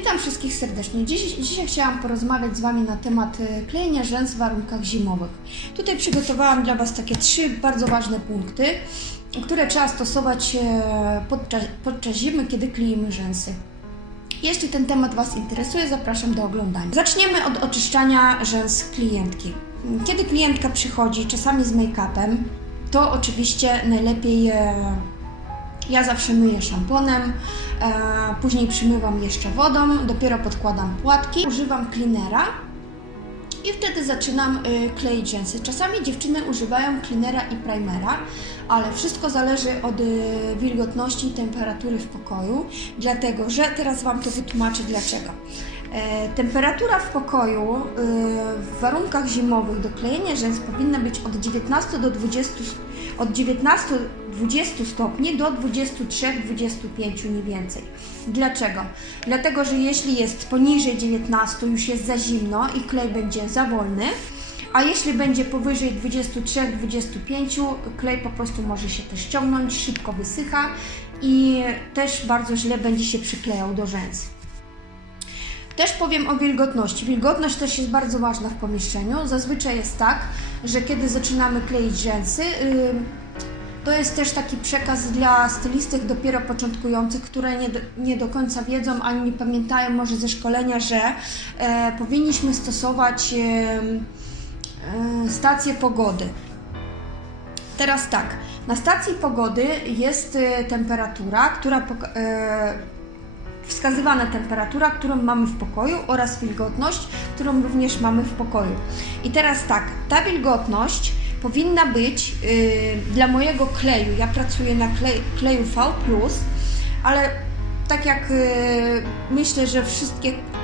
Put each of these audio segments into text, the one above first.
Witam wszystkich serdecznie. Dzisiaj chciałam porozmawiać z Wami na temat klejenia rzęs w warunkach zimowych. Tutaj przygotowałam dla Was takie 3 bardzo ważne punkty, które trzeba stosować podczas zimy, kiedy kleimy rzęsy. Jeśli ten temat Was interesuje, zapraszam do oglądania. Zaczniemy od oczyszczania rzęs klientki. Kiedy klientka przychodzi, czasami z make-upem, to oczywiście najlepiej ja zawsze myję szamponem, później przymywam jeszcze wodą, dopiero podkładam płatki, używam cleanera i wtedy zaczynam kleić rzęsy. Czasami dziewczyny używają cleanera i primera, ale wszystko zależy od wilgotności i temperatury w pokoju, dlatego że teraz Wam to wytłumaczę dlaczego. Temperatura w pokoju w warunkach zimowych do klejenia rzęs powinna być od 19-20 stopni do 23-25 mniej więcej. Dlaczego? Dlatego, że jeśli jest poniżej 19 już jest za zimno i klej będzie za wolny, a jeśli będzie powyżej 23-25 klej po prostu może się też ściągnąć, szybko wysycha i też bardzo źle będzie się przyklejał do rzęs. Też powiem o wilgotności. Wilgotność też jest bardzo ważna w pomieszczeniu. Zazwyczaj jest tak, że kiedy zaczynamy kleić rzęsy, to jest też taki przekaz dla stylistek dopiero początkujących, które nie do końca wiedzą ani nie pamiętają może ze szkolenia, że powinniśmy stosować stację pogody. Teraz tak, na stacji pogody jest temperatura, wskazywana temperatura, którą mamy w pokoju oraz wilgotność, którą również mamy w pokoju. I teraz tak, ta wilgotność powinna być dla mojego kleju, ja pracuję na kleju V+, ale tak jak myślę, że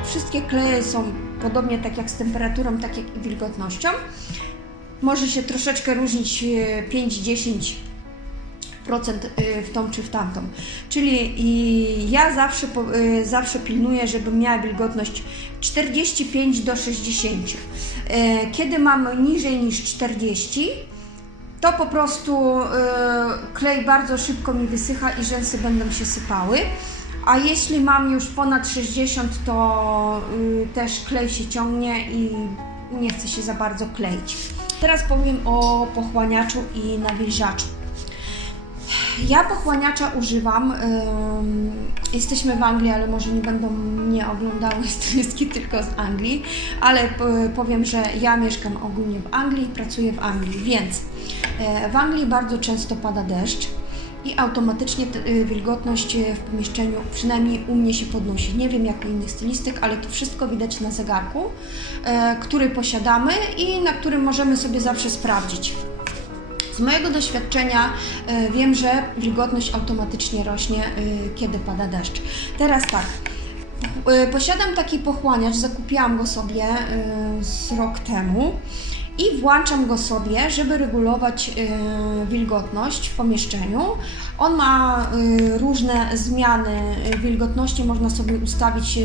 wszystkie kleje są podobnie tak jak z temperaturą, tak jak i wilgotnością. Może się troszeczkę różnić 5-10% w tą czy w tamtą. Czyli ja zawsze pilnuję, żeby miała wilgotność 45 do 60. Kiedy mam niżej niż 40, to po prostu klej bardzo szybko mi wysycha i rzęsy będą się sypały. A jeśli mam już ponad 60, to też klej się ciągnie i nie chce się za bardzo kleić. Teraz powiem o pochłaniaczu i nawilżaczu. Ja pochłaniacza używam, jesteśmy w Anglii, ale może nie będą mnie oglądały stylistki tylko z Anglii, ale powiem, że ja mieszkam ogólnie w Anglii i pracuję w Anglii, więc w Anglii bardzo często pada deszcz i automatycznie wilgotność w pomieszczeniu, przynajmniej u mnie się podnosi. Nie wiem jak u innych stylistek, ale to wszystko widać na zegarku, który posiadamy i na którym możemy sobie zawsze sprawdzić. Z mojego doświadczenia wiem, że wilgotność automatycznie rośnie, kiedy pada deszcz. Teraz tak, posiadam taki pochłaniacz, zakupiłam go sobie z rok temu i włączam go sobie, żeby regulować wilgotność w pomieszczeniu. On ma różne zmiany wilgotności, można sobie ustawić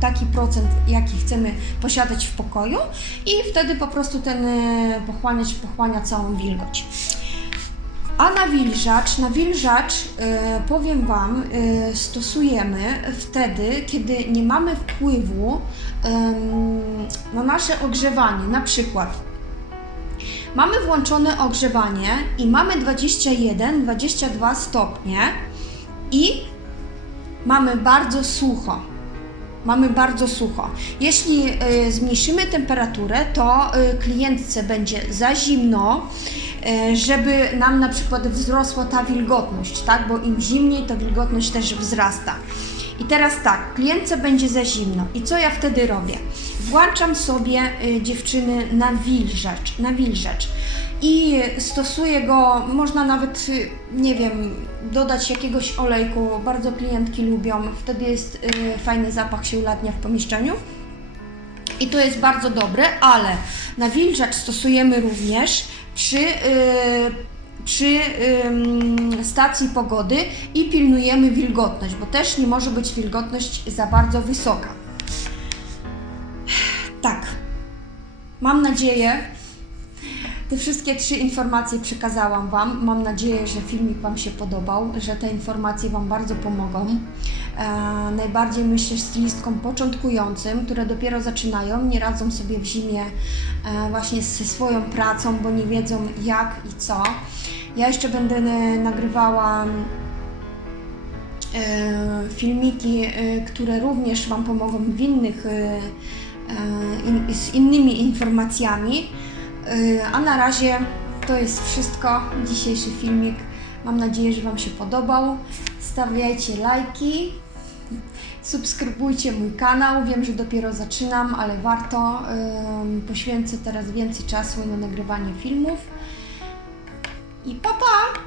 taki procent, jaki chcemy posiadać w pokoju i wtedy po prostu ten pochłaniacz pochłania całą wilgoć. A nawilżacz powiem Wam, stosujemy wtedy, kiedy nie mamy wpływu na nasze ogrzewanie. Na przykład mamy włączone ogrzewanie i mamy 21-22 stopnie i mamy bardzo sucho. Jeśli zmniejszymy temperaturę, to klientce będzie za zimno, żeby nam na przykład wzrosła ta wilgotność, tak? Bo im zimniej, to wilgotność też wzrasta. I teraz tak, klientce będzie za zimno. I co ja wtedy robię? Włączam sobie, dziewczyny, nawilżacz. I stosuję go, można nawet, nie wiem, dodać jakiegoś olejku, bardzo klientki lubią, wtedy jest fajny zapach się ulatnia w pomieszczeniu i to jest bardzo dobre, ale nawilżacz stosujemy również przy stacji pogody i pilnujemy wilgotność, bo też nie może być wilgotność za bardzo wysoka. Tak, mam nadzieję, te wszystkie 3 informacje przekazałam Wam. Mam nadzieję, że filmik Wam się podobał, że te informacje Wam bardzo pomogą. Najbardziej myślę stylistkom początkującym, które dopiero zaczynają, nie radzą sobie w zimie właśnie ze swoją pracą, bo nie wiedzą jak i co. Ja jeszcze będę nagrywała filmiki, które również Wam pomogą w innych, z innymi informacjami. A na razie to jest wszystko, dzisiejszy filmik. Mam nadzieję, że Wam się podobał. Stawiajcie lajki, subskrybujcie mój kanał. Wiem, że dopiero zaczynam, ale warto. Poświęcę teraz więcej czasu na nagrywanie filmów. I pa pa!